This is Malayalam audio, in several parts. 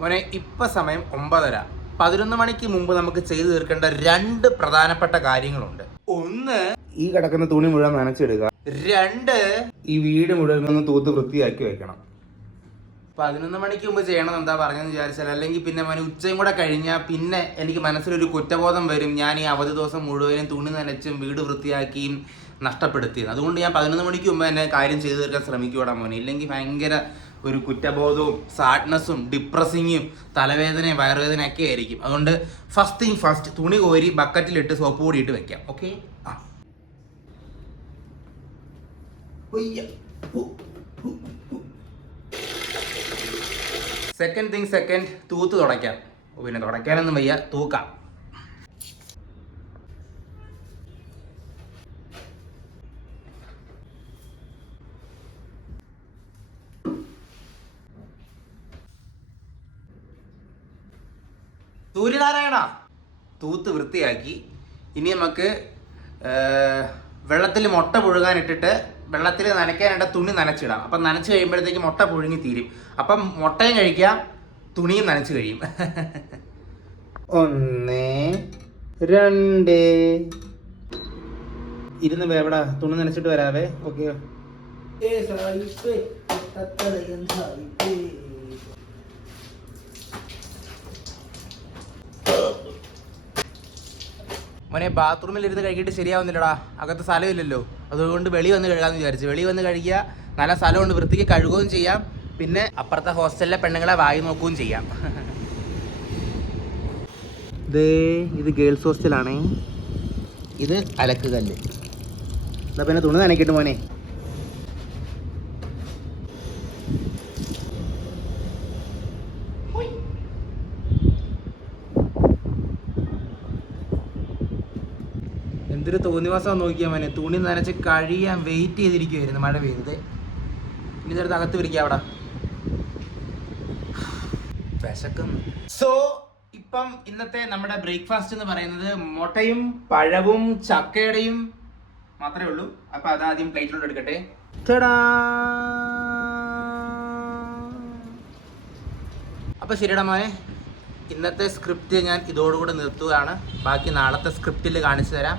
മോനെ ഇപ്പം സമയം 9:30. 11 മണിക്ക് മുമ്പ് നമുക്ക് ചെയ്തു തീർക്കേണ്ട 2 പ്രധാനപ്പെട്ട കാര്യങ്ങളുണ്ട്. ഒന്ന്, ഈ കിടക്കുന്ന തുണി മുഴുവൻ നനച്ചിടുക. 2, ഈ വീട് മുഴുവൻ ഒന്ന് തൂത്ത് വൃത്തിയാക്കി വെക്കണം. 11 മണിക്ക് മുമ്പ് ചെയ്യണം എന്താ പറഞ്ഞതെന്ന് വിചാരിച്ചാൽ, അല്ലെങ്കിൽ പിന്നെ മോനെ ഉച്ചയും കൂടെ കഴിഞ്ഞാൽ പിന്നെ എനിക്ക് മനസ്സിലൊരു കുറ്റബോധം വരും. ഞാൻ ഈ അവധി ദിവസം മുഴുവനും തുണി നനച്ചും വീട് വൃത്തിയാക്കിയും നഷ്ടപ്പെടുത്തിയത്. അതുകൊണ്ട് ഞാൻ 11 മണിക്ക് മുമ്പ് തന്നെ കാര്യം ചെയ്തു തീർക്കാൻ ശ്രമിക്കൂടാ മോനെ. ഇല്ലെങ്കിൽ ഭയങ്കര ഒരു കുറ്റബോധവും സാഡ്നെസ്സും ഡിപ്രസിങ്ങും തലവേദനയും വയറുവേദനയൊക്കെ ആയിരിക്കും. അതുകൊണ്ട് ഫസ്റ്റ് തിങ് ഫസ്റ്റ്, തുണി കോരി ബക്കറ്റിലിട്ട് സോപ്പ് കൂടിയിട്ട് വെക്കാം. ഓക്കെ? ആ, സെക്കൻഡ് തിങ് സെക്കൻഡ്, തൂത്ത് തുടയ്ക്കാം. പിന്നെ തുടയ്ക്കാനൊന്നും വയ്യ, തൂക്കാം. സൂര്യനാരായണ, തൂത്ത് വൃത്തിയാക്കി. ഇനി നമുക്ക് വെള്ളത്തിൽ മുട്ട പുഴുകാനിട്ടിട്ട് വെള്ളത്തിൽ നനയ്ക്കാനിട്ട തുണി നനച്ചിടാം. അപ്പം നനച്ച് കഴിയുമ്പോഴത്തേക്ക് മുട്ട പുഴുങ്ങി തീരും. അപ്പം മുട്ടയും കഴിക്കാം, തുണിയും നനച്ച് കഴിയും. 1 2 ഇരുന്ന് വേവടാ, തുണി നനച്ചിട്ട് വരാവേ. ഓക്കെ. മോനെ ബാത്റൂമിൽ ഇരുന്ന് കഴിക്കിട്ട് ശരിയാവുന്നില്ലടാ, അകത്ത് സ്ഥലമില്ലല്ലോ. അതുകൊണ്ട് വെളി വന്ന് കഴുകാമെന്ന് വിചാരിച്ചു. വെളി വന്ന് കഴുകിയ നല്ല സ്ഥലമുണ്ട്, വൃത്തിക്ക് കഴുകുകയും ചെയ്യാം. പിന്നെ അപ്പുറത്തെ ഹോസ്റ്റലിലെ പെണ്ണുങ്ങളെ വായി നോക്കുകയും ചെയ്യാം. ഇത് ഗേൾസ് ഹോസ്റ്റലാണേ. ഇത് അലക്ക് കല്ല്. എന്നാ പിന്നെ തുണി നനയ്ക്കിട്ട് മോനെ. എന്തൊരു തോന്നിവാസം നോക്കിയാൽ മോനെ. തുണി നനച്ച് കഴിയാൻ വെയിറ്റ് ചെയ്തിരിക്കുമായിരുന്നു മഴ പെയ്തത്. ഇനി നേരത്തെ അകത്ത് വിരിക്കാം അവിടെ. വിശക്കുന്നു. സോ ഇപ്പം ഇന്നത്തെ നമ്മുടെ ബ്രേക്ക്ഫാസ്റ്റ് എന്ന് പറയുന്നത് മുട്ടയും പഴവും ചക്കയുടെയും മാത്രമേ ഉള്ളൂ. അപ്പൊ അതാദ്യം പ്ലേറ്റിലോട്ട് എടുക്കട്ടെ. അപ്പൊ ശരിയടാ മോനെ, ഇന്നത്തെ സ്ക്രിപ്റ്റ് ഞാൻ ഇതോടുകൂടെ നിർത്തുകയാണ്. ബാക്കി നാളത്തെ സ്ക്രിപ്റ്റിൽ കാണിച്ചു തരാം.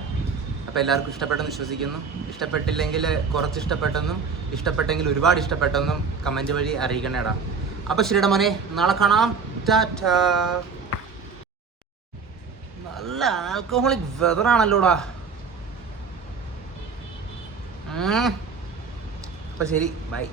അപ്പോൾ എല്ലാവർക്കും ഇഷ്ടപ്പെട്ടെന്ന് വിശ്വസിക്കുന്നു. ഇഷ്ടപ്പെട്ടില്ലെങ്കിൽ കുറച്ച് ഇഷ്ടപ്പെട്ടെന്നും ഇഷ്ടപ്പെട്ടെങ്കിൽ ഒരുപാട് ഇഷ്ടപ്പെട്ടെന്നും കമൻറ്റ് വഴി അറിയിക്കണേടാ. അപ്പോൾ ശരിയടാ മോനെ, നാളെ കാണാം. ടാറ്റാ. നല്ല ആൽക്കഹോളിക് വെതറാണല്ലോടാ. അപ്പോൾ ശരി, ബൈ.